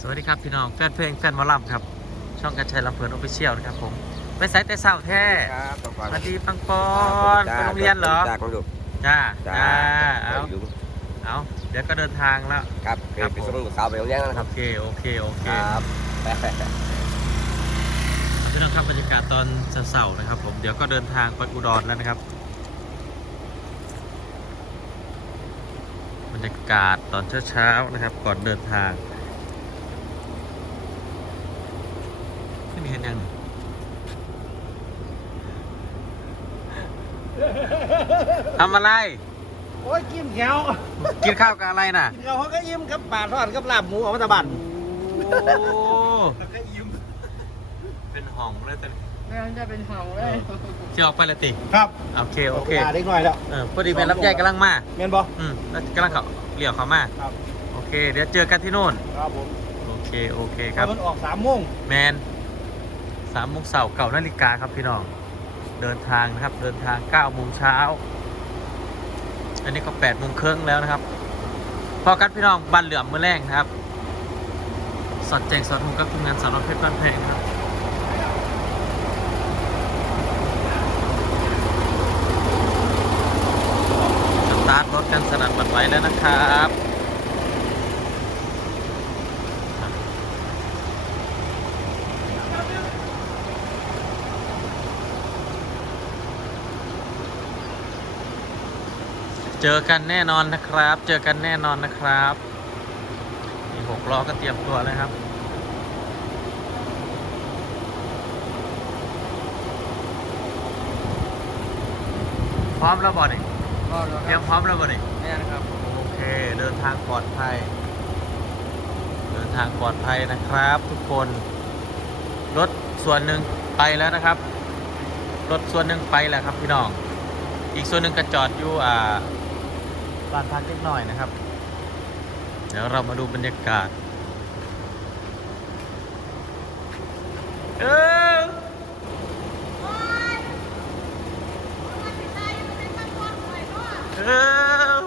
สวัสดีครับพี่น้องแฟนเพลงแฟนหมอลำครับ ช่องกันชัยลำเพลินออฟฟิเชียลนะครับผมไปสายแต่เศร้าแท้ครับปังปังสวัสดีปังปอนไปโรงเรียนเหรอจ้าของลูกจ้าจ้าจ้าเอาอยู่เอาเดี๋ยวก็เดินทางแล้วครับเคยไปส่งลูกสาวไปโรงเรียนแล้วนะคโอรับเคโอเคโอเคครับพี่น้องครับบรรยากาศตอนเสาร์ๆนะครับ ผมเดี๋ยวก็เดินทางไปอุดรแล้วนะครับ บรรยากาศตอนเช้าๆนะครับ ก่อนเดินทาง ม่มีเห็นยังทำอะไร โอ้ยกินแขวกินข้าวกับอะไรน่ะกินแขวเขาก็ยิ้มกับปลาทอดกับลาบหมูเอามาตะบันโอ้แล้วก็ยิ้ม เป็นห้องเลยแต่ไม่งั้นจะเป็นเห่าเลยเที่ยวออกไปละติ ครับโอเคโอเคปลาเล็กน้อยแล้วเออพอดีเป็นรับใหญ่กำลังมาเมนบออืมแล้วกำลังเขาเลี้ยวเขามาครับโอเค เดี๋ยวเจอกันที่โน่น ครับผม โอเค โอเคคครัรับบมันออกสามโมงแมน สามโมงเสาร์เก่านาฬิกาครับพี่น้อง เดินทางนะครับ เดินทางเก้าโมงเช้า อันนี้ก็แปดโมงครึ่งแล้วนะครับ พอกันพี่น้องบันเหลื่อมมือแรงนะครับ สอดแจงสอดหูกับทีมงานสาวน้อยเพชรบ้านเพงครับสตาร์ทรถกันสนั่นบันไหวแล้วนะครับ เจอกันแน่นอนนะครับ เจอกันแน่นอนนะครับมีหกล้อก็เตรียมตัวเลยครับพร้อมแล้วบอนี่ก็แล้วเตรียมพร้อมแล้วบอนี่นี่นะครับโอเคเดินทางปลอดภัย เดินทางปลอดภัยนะครับ ทุกคนรถส่วนหนึ่งไปแล้วนะครับรถส่วนหนึ่งไปแล้วครับพี่น้อง อีกส่วนหนึ่งก็จอดอยู่อ่า บ้านพักเล็กน้อยนะครับ เดี๋ยวเรามาดูบรรยากาศ เออเออ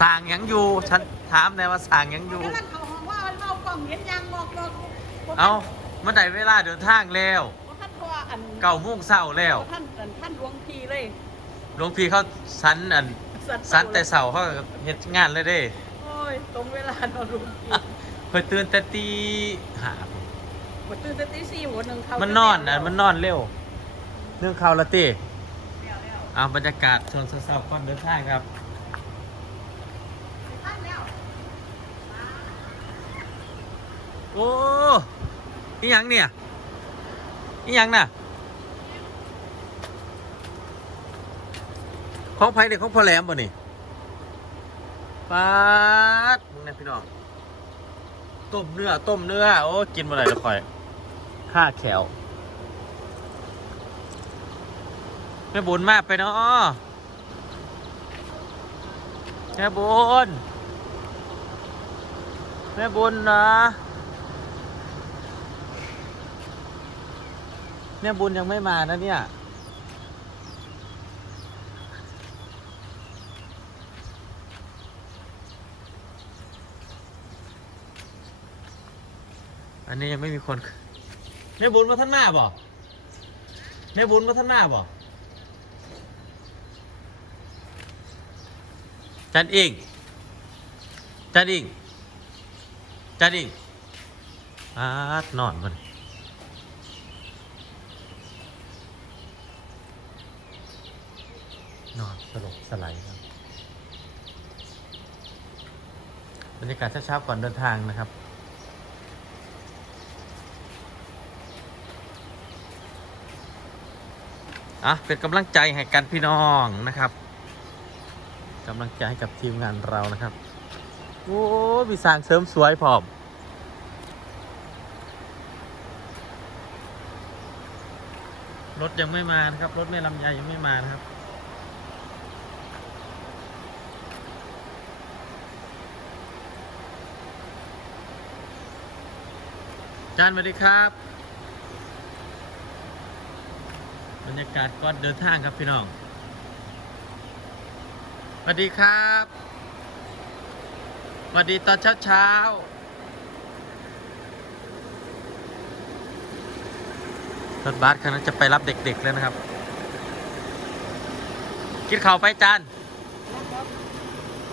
สร้างหยังอยู่ฉันถามเลยว่าสร้างหยังอยู่ เอาเมื่อไหร่เวลาเดินทางแล้ว ท่านเพราะว่าอันเก้าโมงเช้าแล้ว ท่านอันท่านหลวงพีเลย หลวงพี่เขาสันอันสัตว์สันแต่เสาร์เขาก็เฮ็ดงานเลยเด้ โอ้ยตรงเวลานอนหลวงพีเพิ่นตื่นแต่ตีหาหมดตื่นแต่ตีสี่หัวหนึ่งเขามันนอนนะมันนอนเร็วเรื่องข่าวละติเอาบรรยากาศช่วงเช้าๆก่อนเดินทางครับโอ้อีหยังเนี่ยอีหยังน่ะ ของไผ่เด็กของพ่อแหลมบ่นี่ปาดมึงนะพี่น้องต้มเนื้อต้มเนื้อโอ้กินมาไหนแล้วคอยข้าแขวแม่บุญมากไปเนาะแม่บุญแม่บุญนะแม่บุญยังไม่มานะเนี่ย นนี้ยังไม่มีคนแม่บุญมาท่านหน้าบ่แม่บุญมาท่านหน้าบ่จันอิงจันอิงจันอิงอาดนอนมันนอนสลบสไลด์ครับบรรยากาศเช้าๆก่อนเดินทางนะครับ อะเป็นกำลังใจให้กันพี่น้องนะครับกำลังใจให้กับทีมงานเรานะครับ โอ้มีสร้างเสริมสวยพร้อมรถยังไม่มานะครับ รถแม่ลำไยยังไม่มานะครับจานสวัสดีครับ บรรยากาศก่อนเดินทางครับพี่น้องสวัสดีครับสวัสดีตอนเช้าเช้าๆรถบัสคันนั้นจะไปรับเด็กๆแล้วนะครับ กินข้าวไปจาน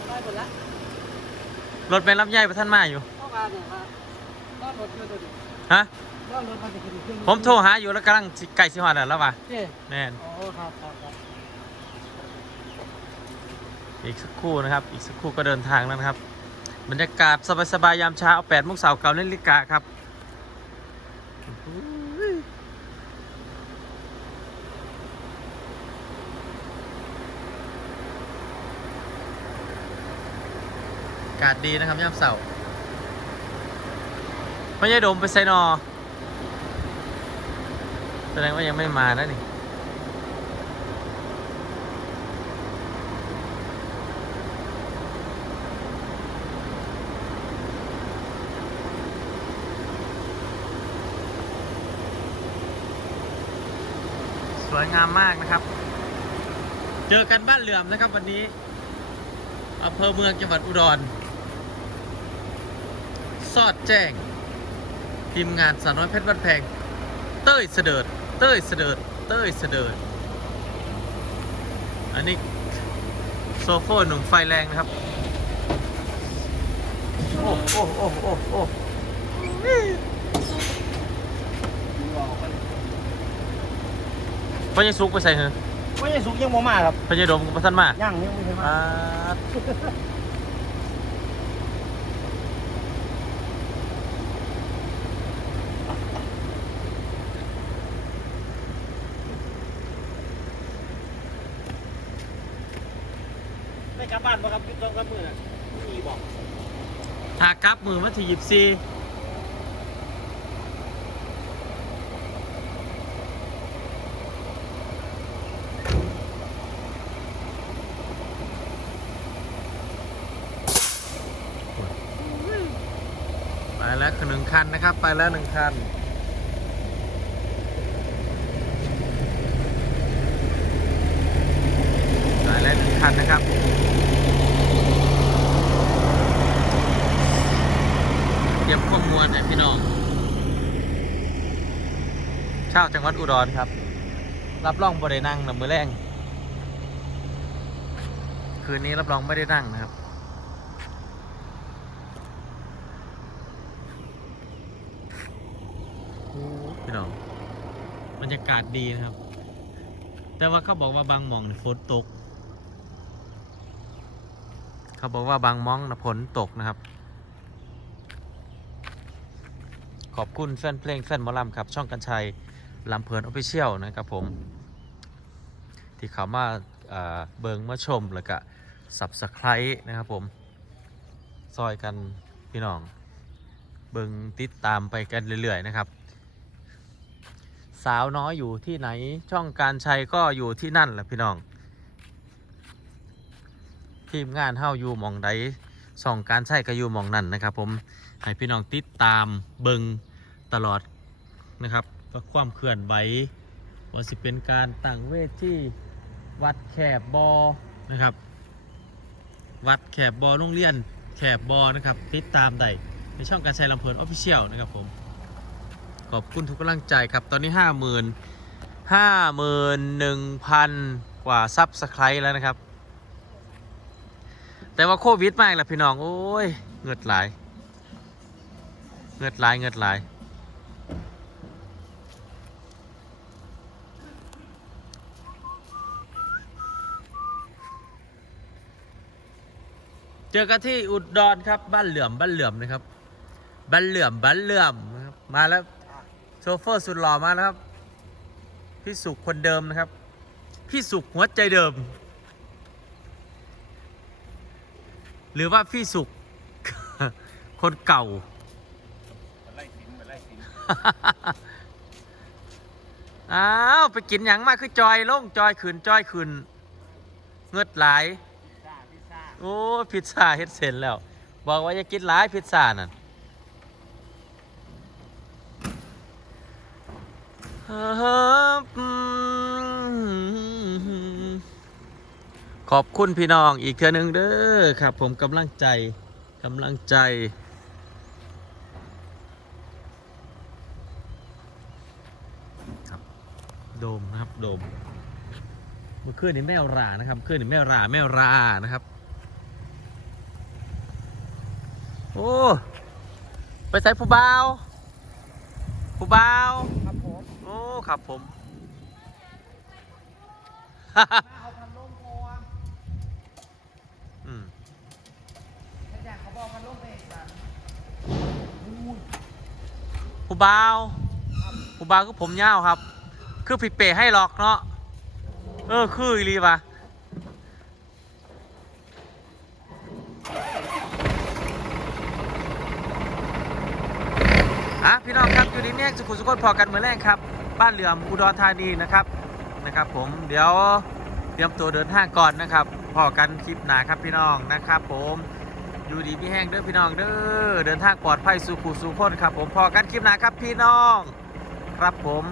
ได้หมดละรถเป็นรับใหญ่ประท่านมาอยู่ เข้ามาเนี่ยมาก็รถอยู่ตัวนี้ฮะ ก็รถมันจะขึ้นขึ้นผมโทรหาอยู่แล้วกำลังสิไก่สิหอดแล้ววะเจ๊แน่นโอ้ครับครับครับอีกสักครู่นะครับ อีกสักครู่ก็เดินทางแล้วนะครับ บรรยากาศสบายๆยามเช้า8โมงเสาร์เก่าเล่นลิกาครับอากาศดีนะครับยามเสาร์ไม่ใช่ดมไปไซนอ แสดงว่ายังไม่มานะนี่สวยงามมากนะครับ เจอกันบ้านเหลื่อมนะครับวันนี้อำเภอเมืองจังหวัดอุดร สอดแจ้ง ทีมงานสาวน้อยเพชรบ้านแพง เต้ยเสดิร์ด เต้ยเสดิร์ดเต้ยเสดิร์ดอันนี้โซโฟหนุ่มไฟแรงนะครับ โอ้โอ้โอ้โอ้โอ้พญาสุกไปใส่เหรอไม่ใช่สุกยังโมมาครับพญาดมกับพระท่านมาย่างยังไม่ใช่มา อ่าไม่กลับบ้านป่ะครับยุดสองสามมือน่ะมีบอก หากกลับ มือมาที่ยิบซีไปแล้วหนึ่งคันนะครับ ไปแล้วหนึ่งคัน ไปแล้วหนึ่งคันนะครับ เก็บข้อมูลให้พี่น้องชาวจั งหวัดอุดรครับ รับรองบ่ได้นั่งนะมือแรงคืนนี้รับรองไม่ได้นั่งนะครับ พี่น้องบรรยากาศดีนะครับ แต่ว่าเขาบอกว่าบางหม่องฝนตก เขาบอกว่าบางม่องนะฝนตกนะครับ ขอบคุณแฟนเพลงแฟนมอลำครับ ช่องกันชัย ลำเพลินออฟฟิเชียลนะครับผม ที่เขามาเบิงมาชมแล้วก็สับสไครต์นะครับผม ซอยกันพี่น้อง เบิงติดตามไปกันเรื่อย ๆ นะครับ สาวน้อยอยู่ที่ไหนช่องการชัยก็อยู่ที่นั่นแหละพี่น้อง ทีมงานเฮาอยู่มองใดส่องการใช้ก็อยู่มองนั่นนะครับ ผมให้พี่น้องติดตามเบิงตลอดนะครับ ว่าความเคลื่อนไหวว่าสิเป็นการตั้งเวทที่วัดแขบบอนะครับ วัดแขบบอโรงเรียนแขบบอนะครับ ติดตามได้ในช่องการใช้ลำเพลินออฟฟิเชียลนะครับผมขอบคุณทุกกำลังใจครับ ตอนนี้ห้าหมื่นห้าหมื่นหนึ่งพันกว่าซับสไครต์แล้วนะครับ แต่ว่าโควิดมากแหละพี่น้อง โอ้ย เงิดหลาย เงิดหลาย เงิดหลาย เจอกันที่อุดรครับบ้านเหลื่อมบ้านเหลื่อมนะครับบ้านเหลื่อมบ้านเหลื่อมนะครับมาแล้วโชเฟอร์สุดหล่อมาแล้วครับ พี่สุขคนเดิมนะครับ พี่สุขหัวใจเดิม หรือว่าพี่สุขคนเก่าไล่สินไล่สินอ้าว ไปกินหยังมากคือจอยลงจอยขืนจอยขืนเงืดหลาย โอ้พิซซ่าเฮ็ดเสร็จแล้ว บอกว่าอย่ากินหลายพิซซ่านั่นขอบคุณพี่น้องอีกเทื่อหนึงเด้อครับ ผมกำลังใจกำลังใจ ครับ โดมนะครับ โดมเมื่อคืนนี้แมวรานะครับเมื่อคืนนี้แมวราแมวรานะครับ โอ้ไปใส่ผู้บ่าวผู้บ่าวครับผมโอ้ครับผมเอาพันลมพออืมไม่อยากเขาบอกพันลมไปสันผู้บ่าวผู้บ่าวคือผมยาวครับ คือผิดเปให้หรอกเนาะเออคืออีหลีปะ อะพี่น้องครับอยู่ในเมียงสุขุมสุขพอกันเมื่อแรกครับ บ้านเหลื่อมอุดรธานีนะครับนะครับ ผมเดี๋ยวเตรียมตัวเดินทางก่อนนะครับพอกันคลิปหนาครับพี่น้องนะครับ ผมอยู่ดีพี่แห้งเด้อพี่น้องเด้อเดินทางปลอดภัยสุขู่สู่คนครับ ผมพอกันคลิปหนาครับพี่น้อง ครับผม